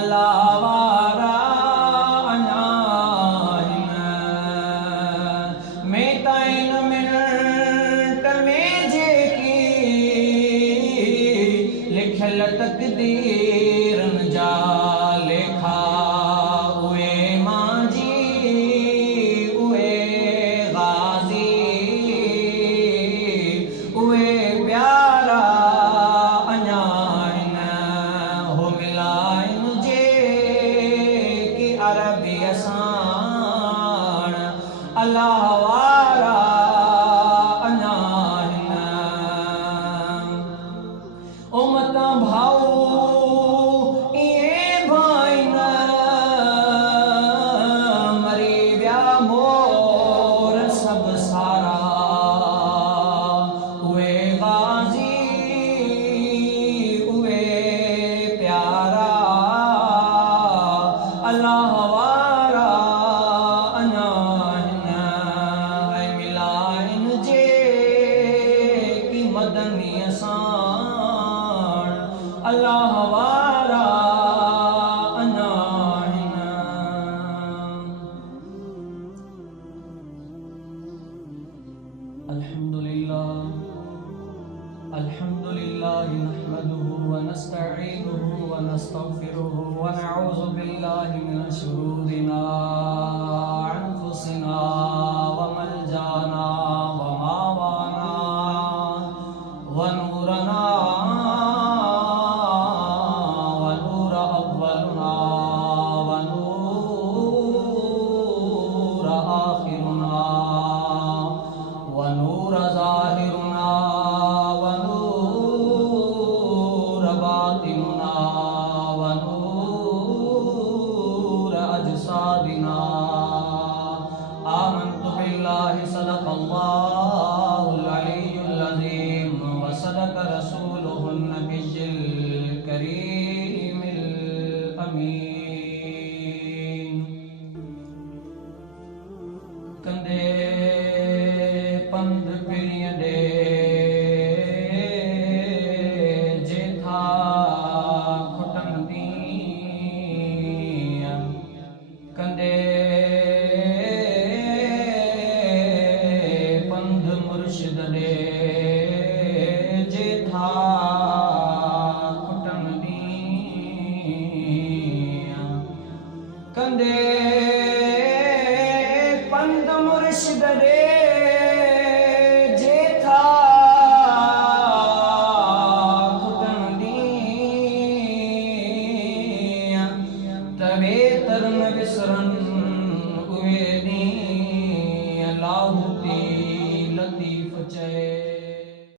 अल्लाह वारा अनाइन मैं ताइन मिनट में जेकी लिखल तकदीरन जा लेखा उए मांजी उए गाजी उए प्यारा अनाइन हो मिलाइन जे की अरबी असान अल्लाह वारा अनाइन उमता भाऊ ये भाइन मरी व्या मोर सब सारा उए गाजी उए प्यारा अल्लाह वारा अनाइन ऐ मिलाइन जे की मदनी असान अल्लाह वारा अनाइन अल्हम्दुलिल्लाह नहमदुहु व नस्तईनुहु व नस्तगफिरुहु व नऊज़ु बिल्लाहि मिन शुरूरिना अनफुसिना व मलजाना व मावाना व नूरना व नूर अव्वलना व नूर आखिरना व नूर ज़ाहिरना व नूर बातिनना व नूर अजसादिना आमन्तु बिल्लाहि सदक़ल्लाहुल अलियुल अज़ीम व सदक़ रसूलुहुन नबिय्युल करीमिल अमीन। कंदे पंध पिरिय दे जेठा खुटन दिया कंदे पंध मुर्शिद दे जेठा खुटन दिया कंदे पंध मुर्शिद दे